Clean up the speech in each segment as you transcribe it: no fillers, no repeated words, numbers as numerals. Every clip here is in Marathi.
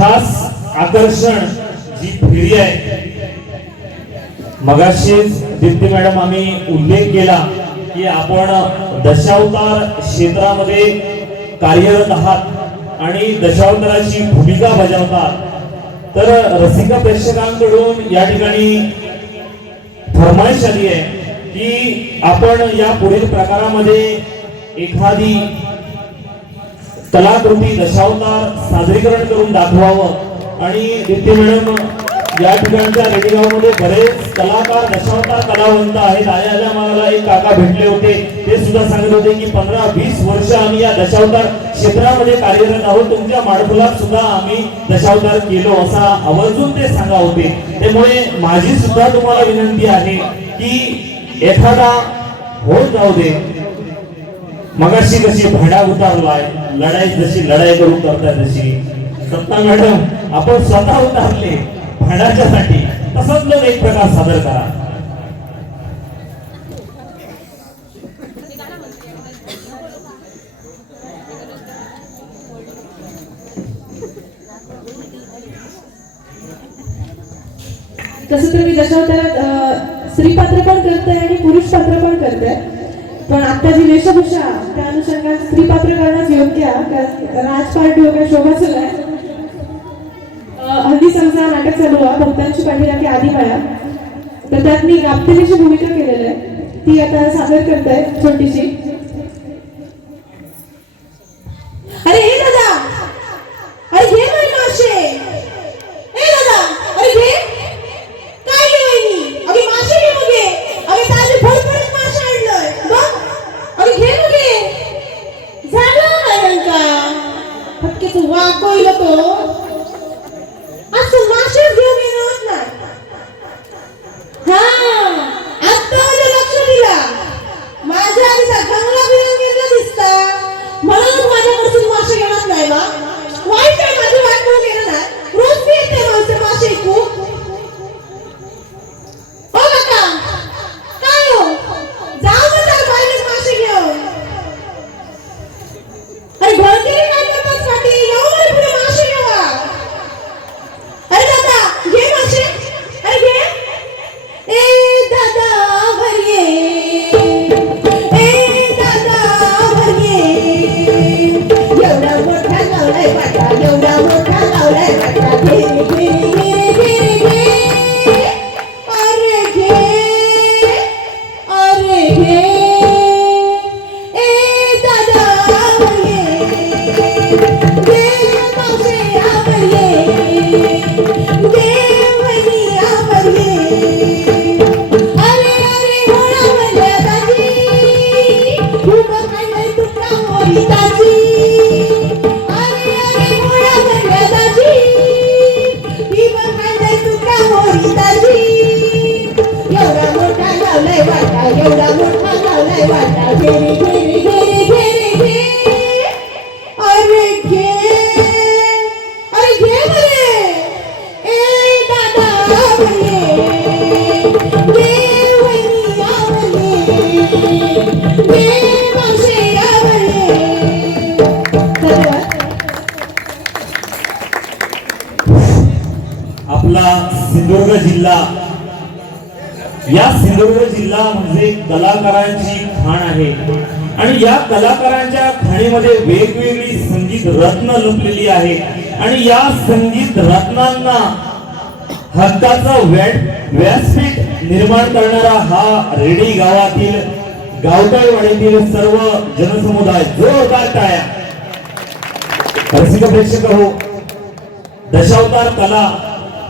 खास आकर्षण जी फेरी आहे, मगाशीच दीप्ती मॅडम आम्ही उल्लेख केला की आपण दशावतार क्षेत्रामध्ये कार्यरत आहात आणि दशावताराची भूमिका बजावतात. तर रसिका प्रेक्षकांकडून या ठिकाणी फरमाईश आली आहे की आपण या पुढील प्रकारामध्ये एखादी कलाकृती दशावतार सादरीकरण करून दाखवावं. आणि दीप्ती मॅडम या ठिकाणच्या रेडीगावमध्ये बरेच कलाकार दशावतार कलावंत आहेत. आल्या मला एक काका भेटले होते, ते सुद्धा सांगत होते की 15-20 वर्ष आम्ही या दशावतार क्षेत्रामध्ये कार्यरत आहोत, तुमच्या माडफुलात सुद्धा आम्ही दशावतार केलो असा आवर्जून ते सांगा होते. त्यामुळे माझी सुद्धा तुम्हाला विनंती आहे की एखादा होत जाऊ दे, मगाशी कशी भाडा उतारलाय, लढाई जशी लढाई करून करताय तशी सत्ता मॅडम आपण स्वतः उतारले भाड्याच्यासाठी, तसंच लोक एक प्रकार सादर करा. तसं तर मी दशावतारात स्त्री पात्र पण करते आणि पुरुष पात्र पण करते, पण आता जी वेशभूषा त्या अनुषंगाने स्त्री पात्र करण्यास योग्य आहे. राजपार्टी वगैरे शोभा सुरू आहे. हल्ली समजा नाटक चालू आहे भक्तांची पाठीराखी आदिमाया, तर त्यात मी गाबतिनीची भूमिका केलेली आहे, ती आता सादर करते छोटीशी. अरे हे दादा, अरे हे नाही मासे, हे दादा, अरे हे काय घे वहिनी, अगे मासे घे मगे, अगे ताजे फडफडीत मासे आणलंय बघ, अगे घे मगे, झालं नाही का फटकेच वाकोईल तो असं मासे घेऊन येणार नाही. हा आता माझ्या लक्ष दिला, माझ्या आधीचा गंगला बिरंग गेला दिसता, म्हणून माझ्याकडून मासे घेणार नाही बा. वाईट आहे माझी वाट बघून येणार नाही, रोज मी येते मासे मासे ऐकू. हो काका काय हो, जाऊ मग बाहेर मासे घेऊन. अरे घरगेली काय करतात साठी, येऊ मला पुढे मासे घेवा. अरे दादा घे मासे, अरे घे. ए दादा भर ये, ए दादा भर ये, एवढा मोठा लावलाय वाटा, एवढा मोठा लावलाय वाटा, घे घे घे घे घे, अरे घे, अरे घे. ए दादा भर ये, घे मासे आवर ये, एवढा मोठा लावलाय वाटा, घेरे घेरे घेरे घेरे घे, अरे घे, अरे घे बरे. ए दादा बरे, घे वहिनी आवले, घे मासे आवले. आपला सिंधुदुर्ग जिल्हा, या सिंधुदुर्ग जिल्हा म्हणजे कलाकारांची खाण आहे आणि या कलाकारांच्या खाणीमध्ये वेगवेगळी संगीत रत्न लुटलेली आहे. आणि या संगीत रत्नांना हक्काचा व्यासपीठ निर्माण करणारा हा रेडी गावातील गावटाळीवाडीतील सर्व जनसमुदाय जोरदार टाळ्या. रसिक प्रेक्षक हो, दशावतार कला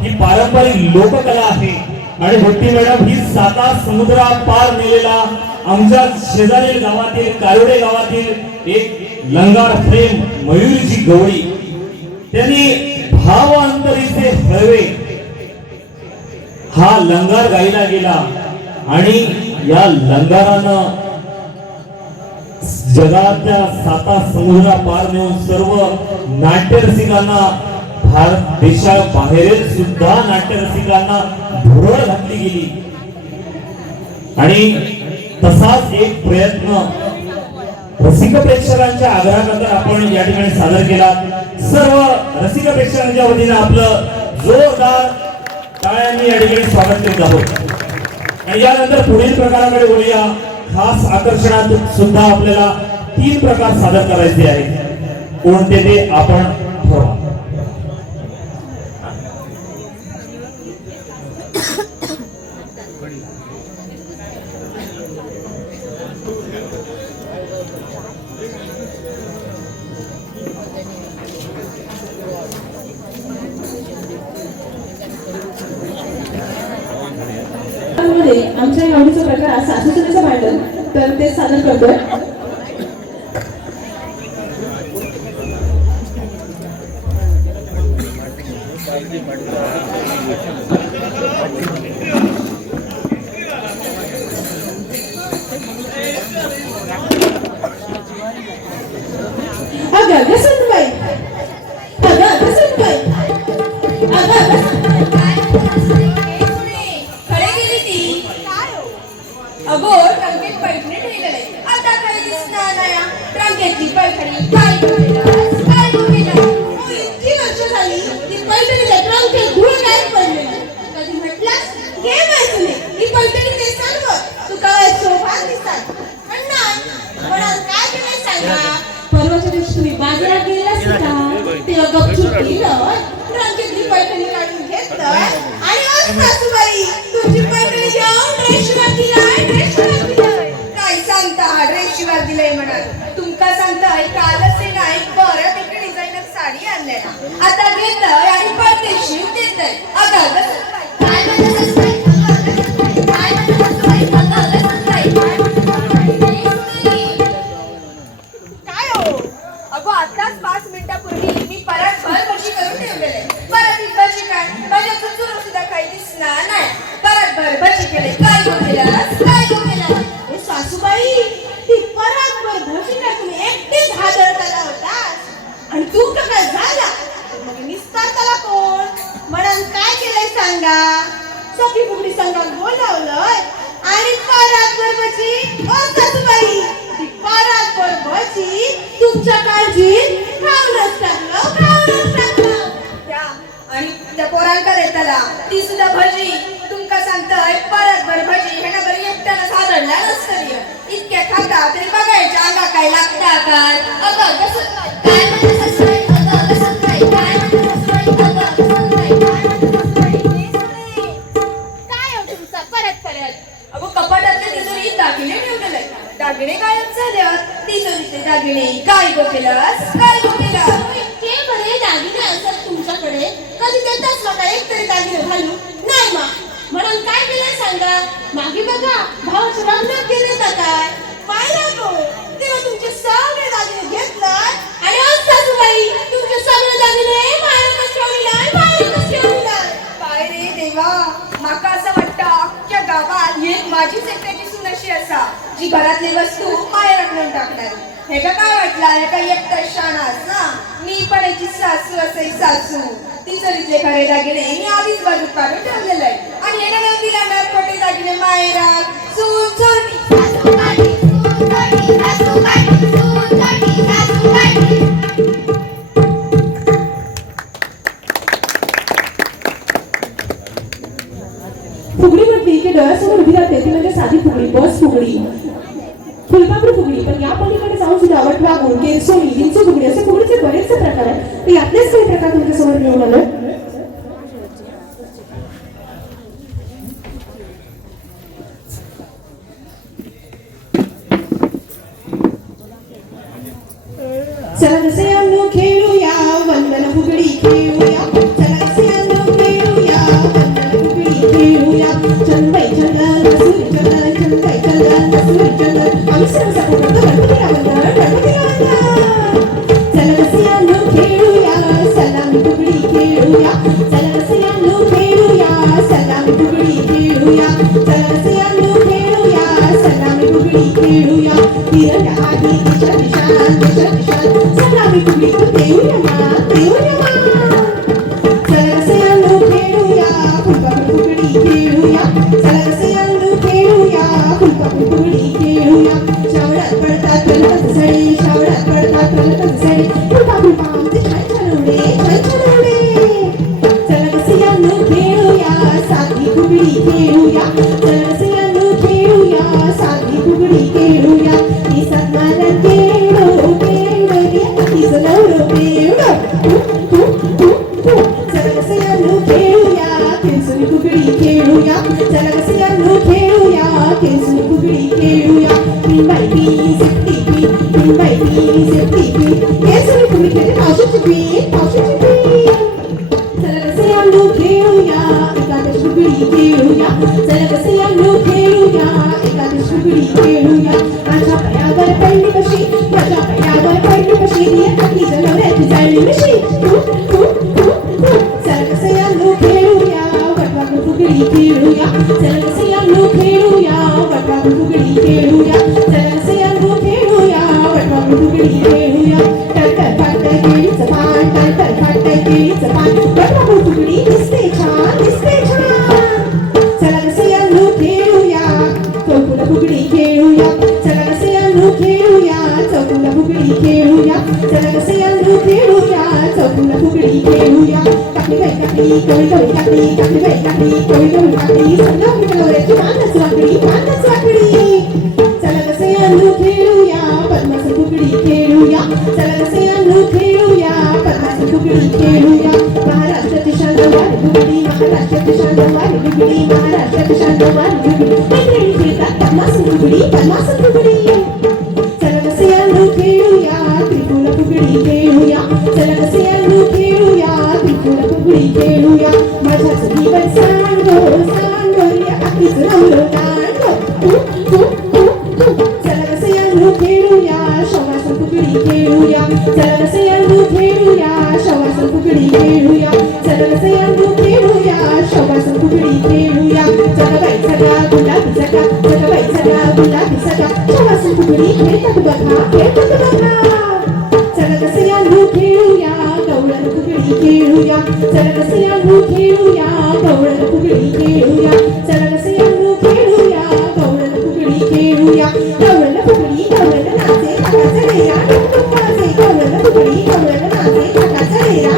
ही पारंपरिक लोककला आहे आणि भक्ती मॅडम ही 7 समुद्रा पार नेलेला आमच्या शेजारील गावातील कारोडे गावातील एक लंगार प्रेम मयुरीची गवळी, त्यांनी भावांतरीचे हळवे हा लंगार गायला गेला आणि या लंगारानं जगाच्या 7 समुद्रा पार नेऊन सर्व नाट्यरसिकांना, भारत देशाबाहेर सुद्धा नाट्यरसिकांना भुरळ घातली गेली. आणि तसाच एक प्रयत्न रसिक प्रेक्षकांच्या आग्रहानंतर आपण या ठिकाणी सादर केला. सर्व रसिक प्रेक्षकांच्या वतीनं आपलं जोरदार टाळ्यांनी या ठिकाणी स्वागत करीत आहोत। आणि यानंतर पुढील प्रकाराकडे वळूया। खास आकर्षणात सुद्धा आपल्याला 3 प्रकार सादर करायचे आहेत। कोणते ते आपण ठरवा। आमच्या या आवडीचा प्रकार सासूसुनेचं भांडण तर ते सादर करतोय। अगं सुनबाई, अगं सुनबाई, अगं अगो टंकेत पैठणी ठेवलेलं आहे। आता काही दिसणार नाही। टंकेतली पैठणी काय केलं काय केलं? इतकी वर्ष झाली ती पैठणीच्या ट्रंकेत धूळ काय पडलेली। कधी म्हटलास घे माहिती नाही ही पैठणी ते सांग तू काय शोभा दिसतात पण नाही मला काय केलं सांगा। परवाच्या दिवशी तुम्ही बाजारात गेलास का तेव्हा गपचूप केलं ट्रंकेतली पैठणी काढून घेतलं आणि सासूबाई तुमची पैठणी घेऊन ड्रेस शिवाय दिलाय ड्रेस शिवाय दिलाय। काय सांगता हा ड्रेस शिवाय दिलंय म्हणा। तुमका सांगताय कालच हे नाही बरं तिकडे डिझायनर साडी आणल्या ना आता घेतय आणि पडते शिव देतय। अगं काय म्हणत काय काय हो अगो आताच 5 मिनिटापूर्वी मी परत भरभशी करून ठेवलेले परत ही भजी काय माझ्या चुचूर सुद्धा काही दिसणार नाही। परत भरभशी केले काय केलं काय केलं? ओ सासूबाई ती परत भजी काय तुम्ही एकटीच हादरताला होतास आणि तुमचं काय झाला मग निस्तारताला कोण म्हणून काय केलंय सांगा। सखी फुगडी संघात बोलावलंय आणि परत भजी ओ सासूबाई ती परत भजी तुमच्या काळजीत खाऊनच टाकलं त्या आणि त्या पोरांका देताला ती सुद्धा भजी तुमका सांगताय परत भजी हे ना बरी एकट्यानं साधडल्या नसतरी इतक्या खाता तरी बघायच्या अंगा काय लागता काय। अगं कसं काय म्हणत सासूबाई अगं कसं काय म्हणत सासूबाई अगं कसं काय काय हो तुमचा परत अगो कपाटातले तिजोरीत दागिने ठेवलेले दागिने गायब झाल्यात तिजोरीचे दागिने काय गो केलास काय गो केलास? इतके बरे दागिने असतात तुमच्याकडे कधी देताच नका एक तरी दागिने घालू नाही मा म्हणून काय केलं सांगा। मागे बघा भावाच्या लग्नात गेले ना काय पाहिलं गो तेव्हा तुमचे सगळे दागिने घेतलं आणि आज सासूबाई तुमचे सगळे दागिने मायरकच ठेवलेला काय रे देवा माका असं वाटतं अख्ख्या गावात एक माझीच एकट्याची सून अशी असा जी घरातली वस्तू माहेर आणून टाकणार। हे का काय वाटलं हे काही एकटा शाणास ना मी पण याची सासू असे सासू तिजोरीतले खरे दागिने मी आधीच बाजूत काढून ठेवलेलं आहे आणि येणं न दिला ना खोटे दागिने माहेरात सून चोरटी फुगडी म्हटली की डोळ्यासमोर उभी राहते ती म्हणजे साधी फुगडी बस फुगडी फुलपाखरू फुगडी पण या पलीकडे जाऊन सुद्धा वटवा गुण केरसोली विंचू फुगडी असे फुगडीचे बरेचसे प्रकार आहेत तर यातलेच काही प्रकार तुमच्यासमोर घेऊन आलो। चला रसियांनो खेळूया वंदन फुगडी खेळूया चला रसियांनो खेळूया वंदन फुगडी खेळूया चंदबाई चंदन सूर्य चंदन चंदबाई चंदन सूर्य चंदन आम्ही सर्व सपोर्ट करतो गणपतीला वंदन चला रसियांनो खेळूया सलामी फुगडी खेळूया खेळूया चला सगळ्यांनो खेळूया साधी फुगडी खेळूया दिसत मला खेळो खेळो तिचं नवरो खेळो चला सगळ्यांनो खेळूया किरसून फुगडी खेळूया चला सगळ्यांनो खेळूया किरसून फुगडी खेळूया pin by pin safety pin by pin safety pin किरसून फुगडी खेळते पावसाची पिन चला सगळ्यांनो खेळूया एकादश फुगडी खेळूया चला सगळ्यांनो खेळूया एकादश फुगडी खेळूया माझ्या पायावर पडली कशी माझ्या पायावर पडली कशी टाकली जलवऱ्याची जाळली मिशी चला सगळ्यांनो खेळूया वटवाट फुगडी खेळूया चला सगळ्यांनो खेळूया वटवाट फुगडी खेळूया चला सगळ्यांनो खेळूया वटवाट फुगडी खेळूया टरटर फाटतंय केळीचं पान टरटर फाटतंय केळीचं पान वटवाट फुगडी दिसते छान चला सगळ्यांनो खेळूया चौकुला फुगडी खेळूया चला सगळ्यांनो खेळूया चौकुला फुगडी खेळूया चला सगळ्यांनो खेळूया चौकुला फुगडी खेळूया टाकली बाई टाकली कवळी कवळी टाकली टाकली बाई टाकली कवळी कवळी टाकली समजा नवऱ्याची मानच वाकडी चला सगळ्यांनो खेळूया पद्माची फुगडी खेळूया चला सगळ्यांनो खेळूया पद्माची फुगडी खेळूया महाराष्ट्राची शानवार फुगडी महाराष्ट्राची शानवार फुगडी महाराष्ट्राची शानवार फुगडी मैत्रिणी खेळतात पद्माची फुगडी चला सगळ्यांनो खेळूया त्रिपुरा फुगडी खेळूया चला सगळ्यांनो खेळूया त्रिपुरा फुगडी खेळूया माझ्याच जीवन सांगो या आखीचं नवरो दांडो चला सगळ्यांनो खेळूया शवासन फुगडी खेळूया चला सगळ्यांनो खेळूया शवासन फुगडी खेळूया चला सगळ्यांनो खेळूया शवासन फुगडी खेळूया चला बाई सगळा गुलाबी सगळा चला बाई सगळा गुलाबी सगळा शवासन फुगडी खेळतात बघा चला सगळ्यांनो खेळूया गवळण फुगडी खेळूया चला सगळ्यांनो खेळूया गवळण फुगडी खेळूया चला सगळ्यांनो खेळूया गवळण फुगडी खेळूया गवळण फुगडी गवळण नाचे काकाचा डेरा टुकटुकाचे गवळण फुगडी गवळण नाचे काकाचा डेरा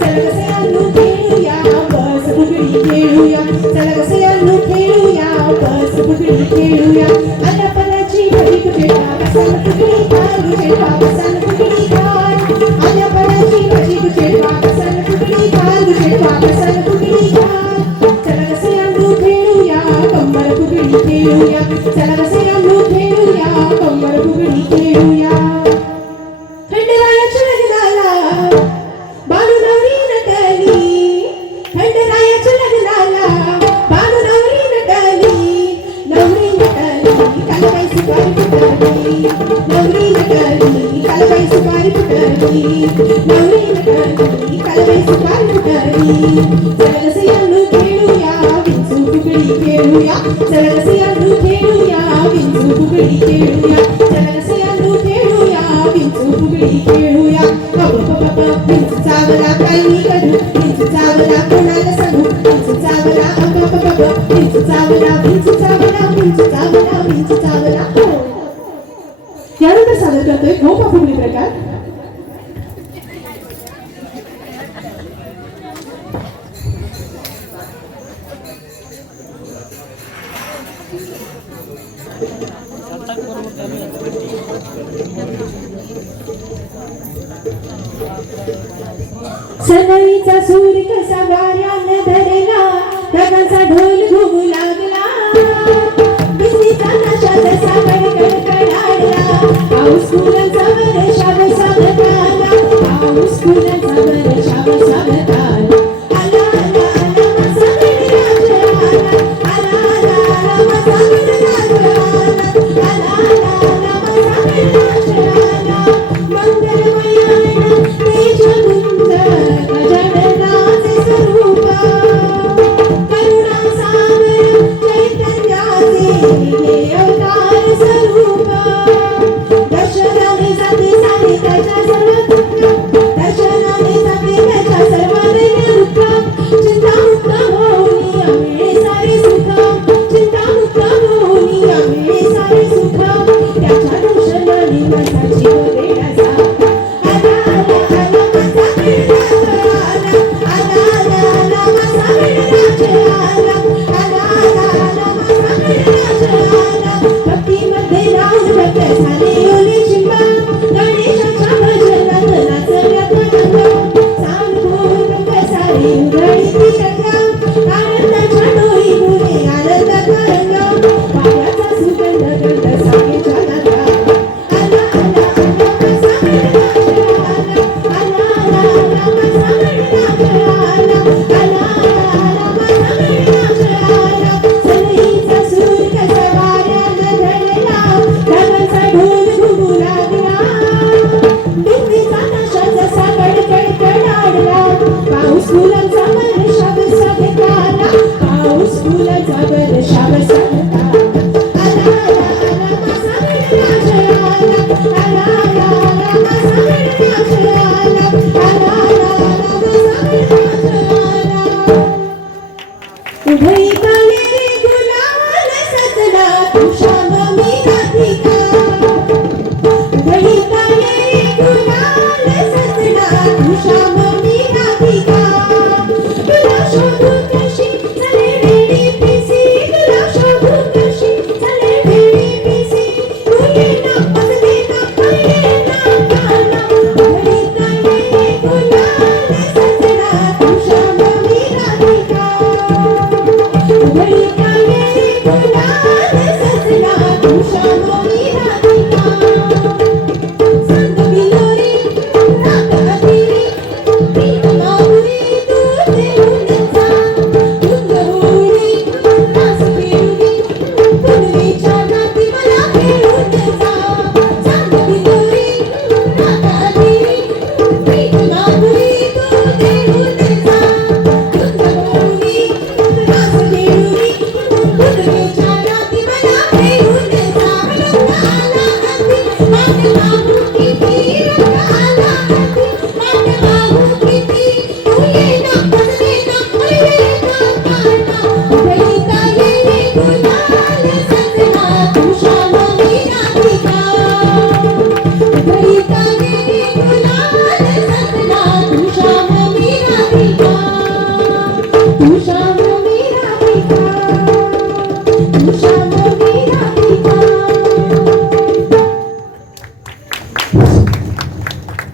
चला सगळ्यांनो खेळूया बस फुगडी खेळूया चला सगळ्यांनो खेळूया बस फुगडी खेळूया आल्यापणाची भरी कुठे काकासान फुगडी खाल कुठे काकासान फुगडी खाल आल्यापणाची भरी कुठे काकासान फुगडी खाल कुठे काकासान फुगडी खाल चला सगळ्यांनो खेळूया कंबर फुगडी खेळूया चला सगळ्यांनो खेळूया कंबर फुगडी खेळूया खंडरायाच्या लग्नाला बानू नवरी नटली खंडरायाच्या लग्नाला बानू नवरी नटली कालबाई सुपारी फुटली नवरी नटली कालबाई सुपारी फुटली नवरी नटली कालबाई सुपारी फुटली चला सगळ्यांनो खेळूया विंचू फुगडी खेळूया चला सगळ्यांनो खेळूया विंचू फुगडी खेळूया चला सगळ्यांनो खेळूया विंचू फुगडी खेळूया विंचू चावला काय मी करू विंचू चावला कोणाला सांगू विंचू चावला विंचू चावला विंचू चावला विंचू चावला विंचू चावला यानंतर सादर करतोय गोपा फुगडी प्रकार सनईचा सूर कसा वाऱ्याने धरला ढगांचा ढोल घुमू लागला बिजलीचा नशा जसा कडकड कडाडला पाऊस फुलांचा वर्षा बसा बताला पाऊस फुलांचा वर्षा बसा बताला आला आला आला माझा गणराज आला आला आला माझा गणराज आला आला आला माझा गणराज आला मंगलमय तेज गुंज गजाननाचे स्वरूप करुणा सागर चैतन्याचे हे अवतार स्वरूप दर्शनाने जाते सारे त्याच्या सर्व दुःख दर्शनाने जाते त्याच्या सर्व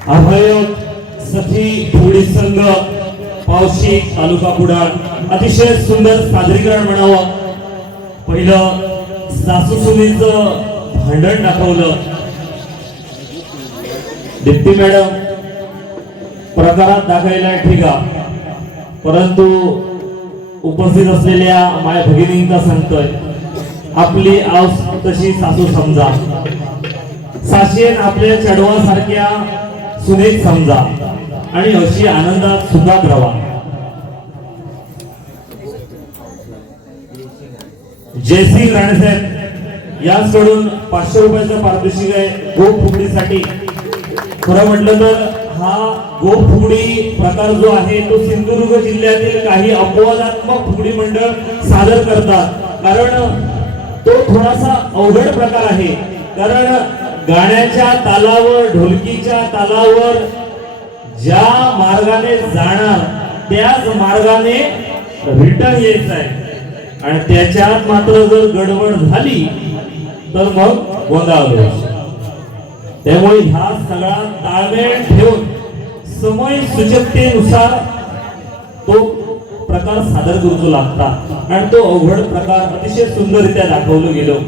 अभय सखी फुगडी संघ पावशी तालुका कुडाळ अतिशय सुंदर सादरीकरण म्हणावं. पहिलं सासू सुनीचं भांडण दाखवलं. दीप्ती मॅडम प्रकारात दाखवायला ठीक आहे, परंतु उपस्थित असलेल्या माय भगिनींचा सांगतोय आपली आऊस तशी सासू समजा, साशेन आपल्या चढवासारख्या सुनेत समजा आणि अशी आनंदात सुखात राहा. जयसिंग राणेसाहेब याचकडून 500 रुपयाचं पारितोषिक आहे गोप फुगडीसाठी. खरं म्हटलं तर हा गोप फुगडी प्रकार जो आहे तो सिंधुदुर्ग जिल्ह्यातील काही अपवादात्मक फुगडी मंडळ सादर करतात, कारण तो थोडासा अवघड प्रकार आहे. कारण गाण्याच्या तालावर ढोलकीच्या तालावर ज्या मार्गाने जाणार त्याच मार्गाने रिटर्न यायचं आहे आणि त्याच्यात मात्र जर गडबड झाली तर मग गोंधळ. त्यामुळे हा सगळा ताळमेळ ठेवून समय सूचकतेनुसार तो प्रकार सादर करू लागता आणि तो अवघड प्रकार अतिशय सुंदररित्या दाखवलं गेलो.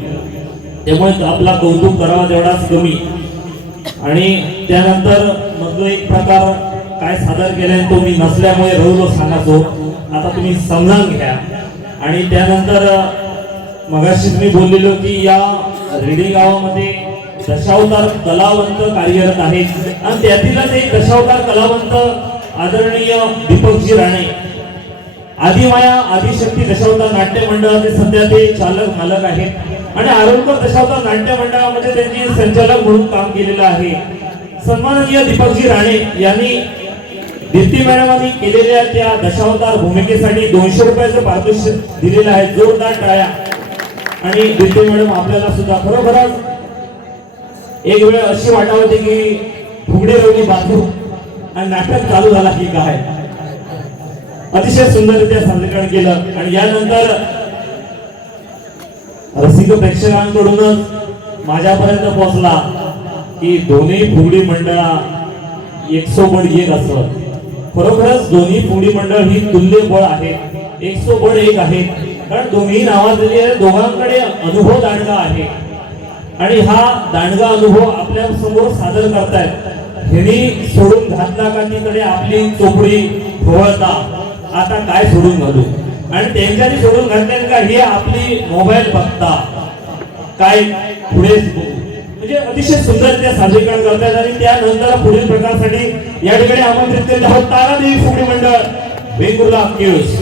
त्यामुळे आपला कौतुक करावा तेवढाच कमी. आणि त्यानंतर मग एक प्रकार काय सादर केलाय तो मी नसल्यामुळे रवलो सांगायचो, आता तुम्ही समजून घ्या. आणि त्यानंतर मगाशी मी बोललेलो की या रेडी गावामध्ये दशावतार कलावंत कार्यरत आहेत आणि त्यातीलच एक दशावतार कलावंत आदरणीय दीपकजी राणे आदिमाया आदिशक्ती दशावतार नाट्य मंडळाचे सध्या ते चालक मालक आहेत आणि आरोग्य दशावतार नाट्य मंडळामध्ये त्यांनी संचालक म्हणून काम केलेलं आहे. सन्माननीय दीपकजी राणे यांनी दीप्ती मॅडमांनी केलेल्या त्या दशावतार भूमिकेसाठी 200 रुपयाचं पारितोषिक दिलेलं आहे. जोरदार टाळ्या. आणि दीप्ती मॅडम आपल्याला सुद्धा खरोखरच एक वेळ अशी वाटत होती की फुगडी रवली बाजू आणि नाटक चालू झाला की काय. अतिशय सुंदररित्या सादरीकरण केलं. आणि यानंतर रसिक प्रेक्षकांकडूनच माझ्यापर्यंत पोहोचला की दोन्ही फुगडी मंडळा 100 असं. खरोखरच दोन्ही फुगडी मंडळ ही तुल्य बळ आहेत, 100 आहे. कारण दोन्ही नावाजलेले दोघांकडे अनुभव दांडगा आहे आणि हा दांडगा अनुभव आपल्या समोर सादर करतायत. ह्यांनी सोडून घातला का तिकडे आपली चोपडी भोवळता आता काय सोडून घालू आणि त्यांच्यानी सोडून घातल्याने का ही आपली मोबाईल बघता काय पुढे म्हणजे अतिशय सुंदर सादरीकरण करतात. आणि त्यानंतर पुढील प्रकारासाठी या ठिकाणी आमंत्रित केले आहोत तारादेवी फुगडी मंडळ वेंगुर्ला केळस.